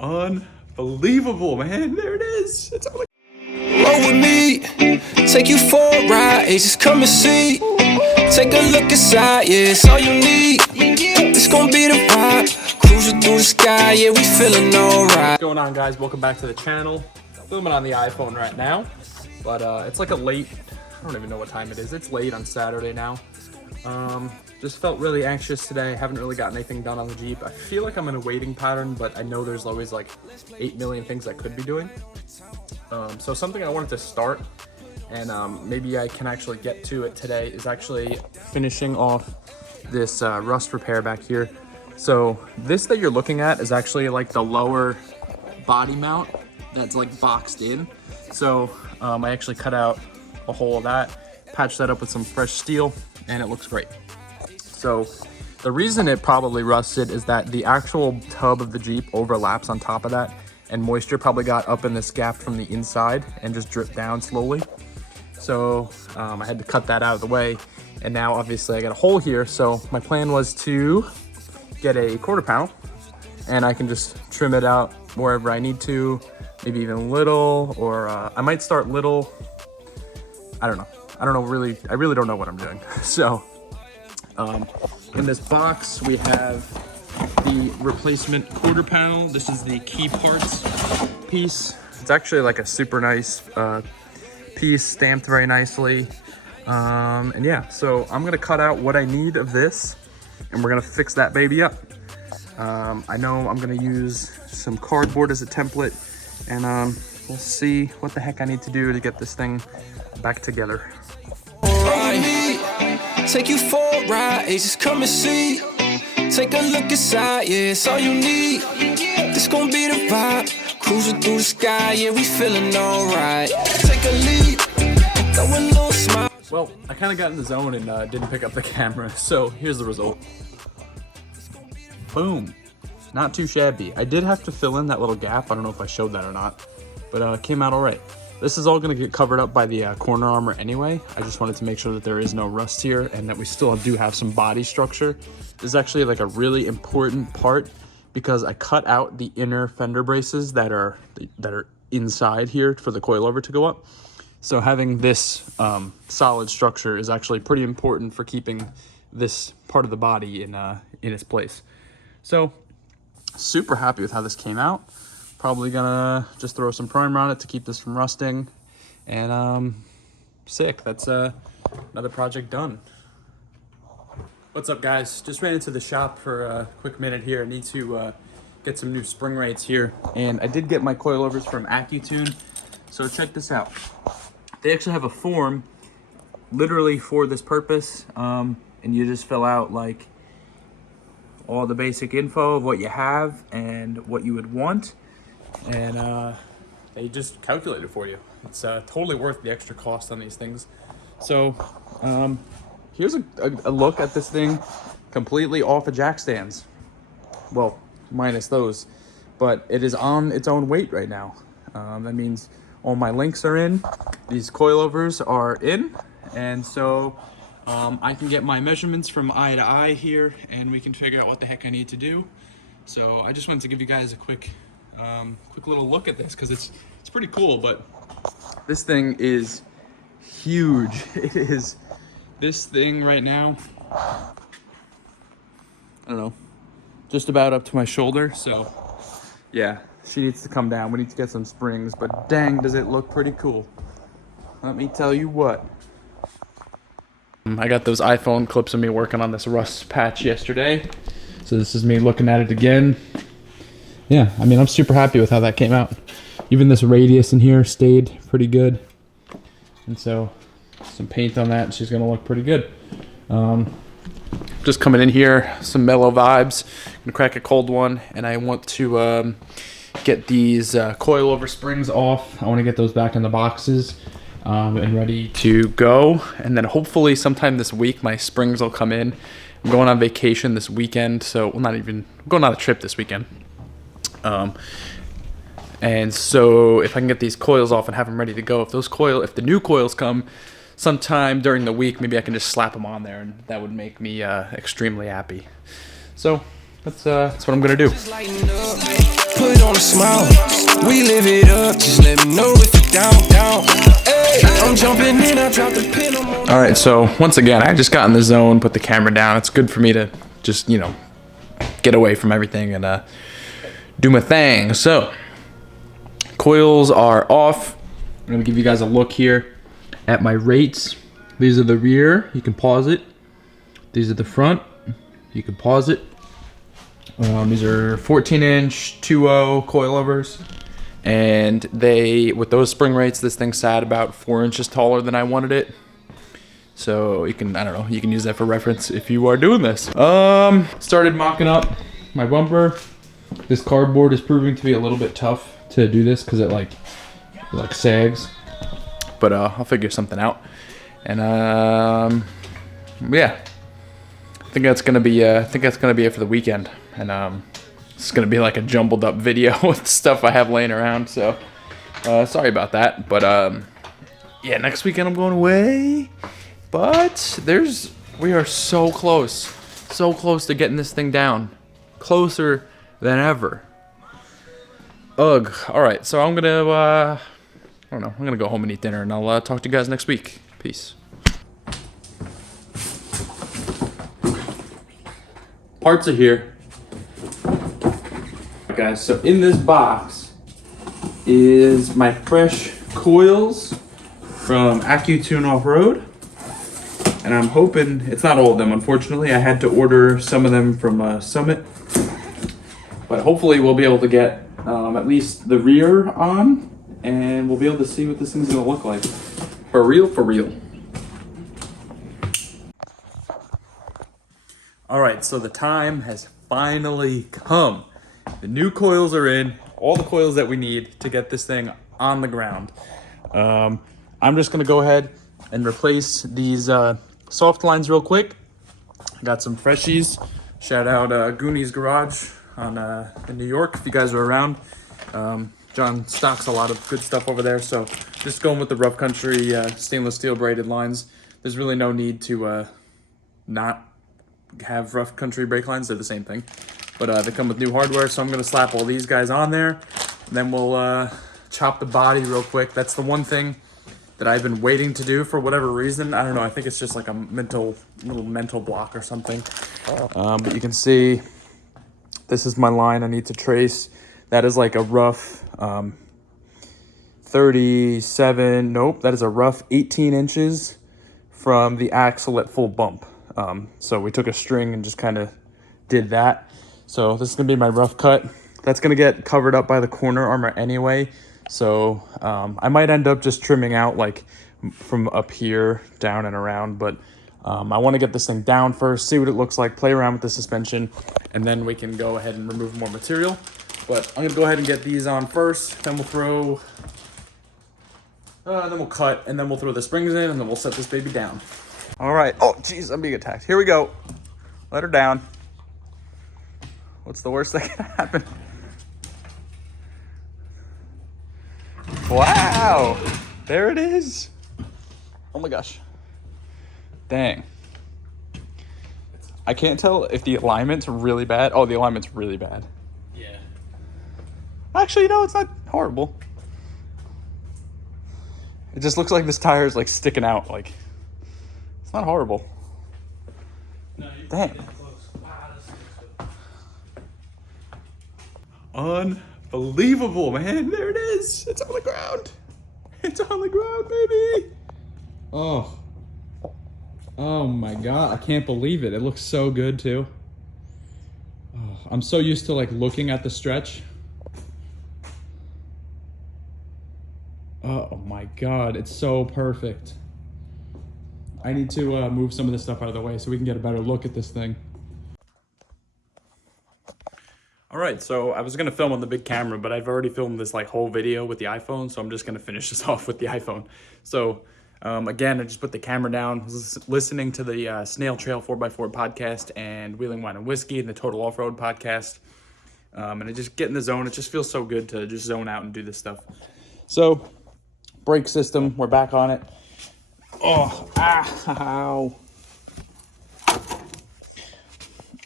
Unbelievable, man. There it is. It's all like roll with me, take you for a ride, just come and see. Take a look inside, yeah, it's all you need. This gon' be the vibe, cruising through the sky, yeah, we feeling alright. What's going on, guys? Welcome back to the channel. Filming on the iPhone right now, but it's like a late, I don't even know what time it is. It's late on Saturday now. Just felt really anxious today. Haven't really gotten anything done on the Jeep. I feel like I'm in a waiting pattern, but I know there's always like 8 million things I could be doing. So something I wanted to start, and maybe I can actually get to it today, is actually finishing off this rust repair back here. So this that you're looking at is actually like the lower body mount that's like boxed in. So I actually cut out a hole of that, patched that up with some fresh steel, and it looks great. So the reason it probably rusted is that the actual tub of the Jeep overlaps on top of that, and moisture probably got up in this gap from the inside and just dripped down slowly. So I had to cut that out of the way, and now obviously I got a hole here. So my plan was to get a quarter panel, and I can just trim it out wherever I need to, maybe even little, or I might start little. I don't know really, I really don't know what I'm doing. So in this box we have the replacement quarter panel. This is the key parts piece. It's actually like a super nice piece, stamped very nicely. And yeah, so I'm gonna cut out what I need of this, and we're gonna fix that baby up. I know I'm gonna use some cardboard as a template, and we'll see what the heck I need to do to get this thing back together. Take you for a ride, just come and see. Take a look inside, yeah, it's all you need. This gon' be the vibe, cruising through the sky, yeah, we feeling alright. Take a leap, throw a little smile. Well, I kind of got in the zone and didn't pick up the camera, so here's the result. Boom. Not too shabby. I did have to fill in that little gap. I don't know if I showed that or not, but it came out all right. This is all going to get covered up by the corner armor anyway. I just wanted to make sure that there is no rust here and that we still do have some body structure. This is actually like a really important part because I cut out the inner fender braces that are inside here for the coilover to go up. So having this solid structure is actually pretty important for keeping this part of the body in its place. So super happy with how this came out. Probably gonna just throw some primer on it to keep this from rusting, and sick. That's another project done. What's up, guys? Just ran into the shop for a quick minute here. I need to get some new spring rates here, and I did get my coilovers from AccuTune. So check this out. They actually have a form literally for this purpose, and you just fill out like all the basic info of what you have and what you would want, and they just calculate it for you. It's totally worth the extra cost on these things. So here's a look at this thing completely off of Jackstands. Well, minus those, but it is on its own weight right now. That means all my links are in, these coilovers are in, and so I can get my measurements from eye to eye here, and we can figure out what the heck I need to do. So I just wanted to give you guys a quick little look at this because it's pretty cool. But this thing is huge. It is this thing right now, I don't know, just about up to my shoulder. So yeah, she needs to come down. We need to get some springs, but dang, does it look pretty cool. Let me tell you what. I got those iPhone clips of me working on this rust patch yesterday. So this is me looking at it again. Yeah, I mean, I'm super happy with how that came out. Even this radius in here stayed pretty good. And so some paint on that, she's gonna look pretty good. Just coming in here, some mellow vibes. I'm gonna crack a cold one, and I want to get these coilover springs off. I wanna get those back in the boxes. And ready to go, and then hopefully sometime this week my springs will come in. I'm going on vacation this weekend, so well, I'm going on a trip this weekend, and so if I can get these coils off and have them ready to go, if the new coils come sometime during the week, maybe I can just slap them on there, and that would make me extremely happy. So that's what I'm gonna do. put on a smile. We live it up, just let me know if you're down. Hey, I'm jumping in, I drop the pin on. All right, so once again, I just got in the zone, put the camera down. It's good for me to just, you know, get away from everything and do my thing. So, coils are off. I'm gonna give you guys a look here at my rates. These are the rear, you can pause it. These are the front, you can pause it. These are 14-inch 2.0 coilovers. And they, with those spring rates, this thing sat about 4 inches taller than I wanted it. So you can, I don't know, you can use that for reference if you are doing this. Started mocking up my bumper. This cardboard is proving to be a little bit tough to do this because it like sags. But I'll figure something out. And yeah, I think that's gonna be it for the weekend. And it's gonna be like a jumbled up video with stuff I have laying around. So sorry about that. But yeah, next weekend I'm going away. But we are so close to getting this thing down, closer than ever. Ugh. All right, so I'm gonna I don't know. I'm gonna go home and eat dinner, and I'll talk to you guys next week. Peace. Parts are here. Alright guys, so in this box is my fresh coils from AccuTune Off-Road. And I'm hoping, it's not all of them, unfortunately. I had to order some of them from Summit. But hopefully we'll be able to get at least the rear on, and we'll be able to see what this thing's gonna look like. For real, for real. All right, so the time has finally come. The new coils are in, all the coils that we need to get this thing on the ground. I'm just gonna go ahead and replace these soft lines real quick. I got some freshies. Shout out Goonies Garage in New York if you guys are around. John stocks a lot of good stuff over there, so just going with the rough country stainless steel braided lines. There's really no need to not have rough country brake lines. They're the same thing, but they come with new hardware, so I'm gonna slap all these guys on there, and then we'll chop the body real quick. That's the one thing that I've been waiting to do for whatever reason. I don't know, I think it's just like a little mental block or something. But you can see this is my line I need to trace. That is like a rough 37, nope, that is a rough 18 inches from the axle at full bump. So we took a string and just kind of did that. So this is gonna be my rough cut. That's gonna get covered up by the corner armor anyway. So I might end up just trimming out like from up here down and around, but I want to get this thing down first, see what it looks like, play around with the suspension, and then we can go ahead and remove more material. But I'm gonna go ahead and get these on first, then we'll throw, then we'll cut, and then we'll throw the springs in, and then we'll set this baby down. All right, oh geez, I'm being attacked. Here we go. Let her down. What's the worst that can happen? Wow, there it is. Oh my gosh. Dang. I can't tell if the alignment's really bad. Oh, the alignment's really bad. Yeah. Actually, no, it's not horrible. It just looks like this tire is like sticking out. Like, it's not horrible. No, you're Dang. getting close. Wow, this is good. Unbelievable, man. There it is. It's on the ground. It's on the ground, baby. Oh. Oh my God. I can't believe it. It looks so good too. Oh, I'm so used to like looking at the stretch. Oh my God. It's so perfect. I need to move some of this stuff out of the way so we can get a better look at this thing. All right, so I was gonna film on the big camera, but I've already filmed this like whole video with the iPhone, so I'm just gonna finish this off with the iPhone. So again, I just put the camera down, was listening to the Snail Trail 4x4 podcast and Wheeling Wine and Whiskey and the Total Off-Road podcast. And I just get in the zone. It just feels so good to just zone out and do this stuff. So, brake system, we're back on it. Oh, ow.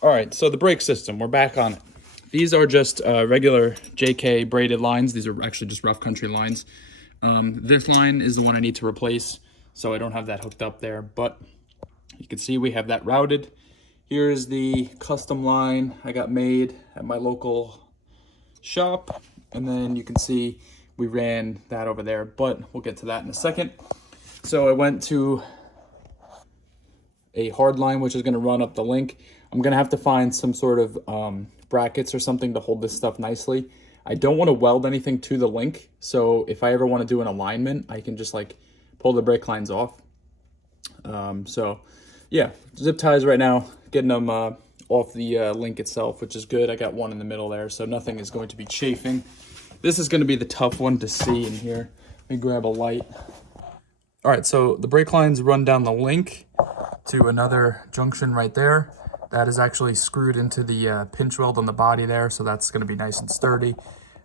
All right, so the brake system, we're back on it. These are just regular JK braided lines. These are actually just rough country lines. This line is the one I need to replace, so I don't have that hooked up there, but you can see we have that routed. Here's the custom line I got made at my local shop, and then you can see we ran that over there, but we'll get to that in a second. So I went to a hard line, which is going to run up the link. I'm going to have to find some sort of brackets or something to hold this stuff nicely. I don't want to weld anything to the link, so if I ever want to do an alignment, I can just like pull the brake lines off. So yeah, zip ties right now, getting them off the link itself, which is good. I got one in the middle there, so nothing is going to be chafing. This is going to be the tough one to see in here. Let me grab a light. All right, so the brake lines run down the link to another junction right there. That is actually screwed into the pinch weld on the body there, so that's going to be nice and sturdy.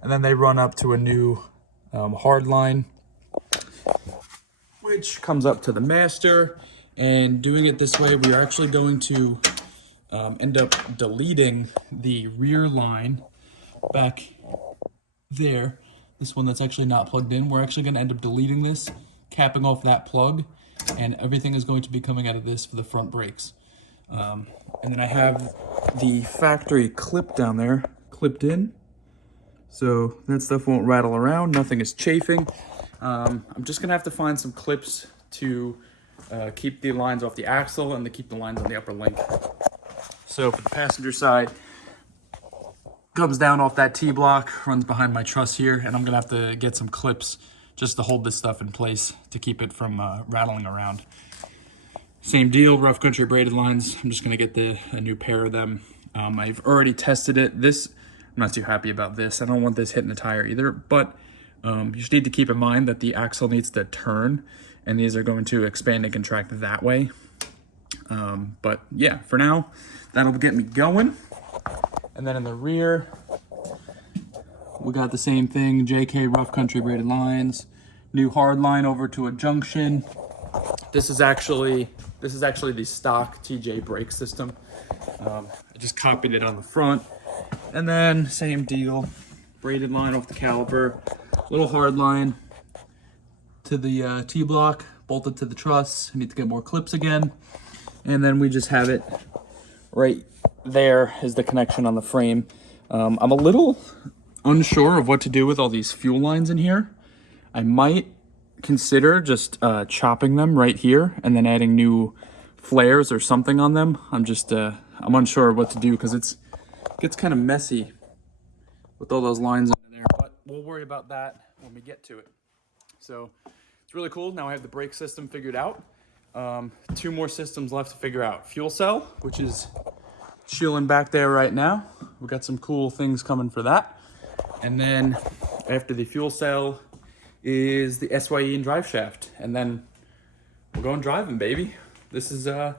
And then they run up to a new hard line, which comes up to the master. And doing it this way, we are actually going to end up deleting the rear line back there. This one that's actually not plugged in. We're actually going to end up deleting this, capping off that plug, and everything is going to be coming out of this for the front brakes. And then I have the factory clip down there clipped in, so that stuff won't rattle around, nothing is chafing. I'm just gonna have to find some clips to keep the lines off the axle and to keep the lines on the upper link. So for the passenger side, comes down off that T-block, runs behind my truss here, and I'm gonna have to get some clips just to hold this stuff in place to keep it from rattling around. Same deal, rough country braided lines. I'm just gonna get a new pair of them. I've already tested it. I'm not too happy about this. I don't want this hitting the tire either, but you just need to keep in mind that the axle needs to turn, and these are going to expand and contract that way. But yeah, for now, that'll get me going. And then in the rear, we got the same thing, JK rough country braided lines, new hard line over to a junction. This is actually the stock TJ brake system. I just copied it on the front. And then same deal, braided line off the caliper, little hard line to the T-block, bolted to the truss. I need to get more clips again. And then we just have it right there is the connection on the frame. I'm a little unsure of what to do with all these fuel lines in here. I might consider just chopping them right here and then adding new flares or something on them. I'm unsure of what to do because it gets kind of messy with all those lines in there, but we'll worry about that when we get to it. So it's really cool. Now I have the brake system figured out. 2 more systems left to figure out. Fuel cell, which is chilling back there right now. We got some cool things coming for that. And then after the fuel cell is the SYE and drive shaft. And then we're going driving, baby. This is, we're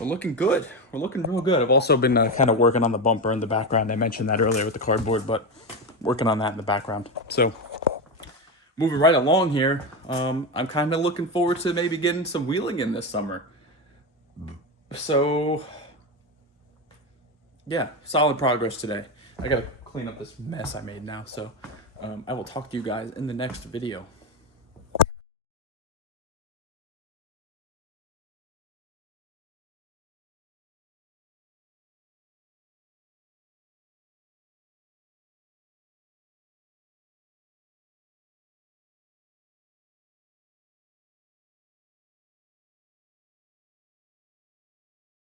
looking good. We're looking real good. I've also been kind of working on the bumper in the background. I mentioned that earlier with the cardboard, but working on that in the background. So moving right along here, I'm kind of looking forward to maybe getting some wheeling in this summer. So yeah, solid progress today. I gotta clean up this mess I made now, so I will talk to you guys in the next video.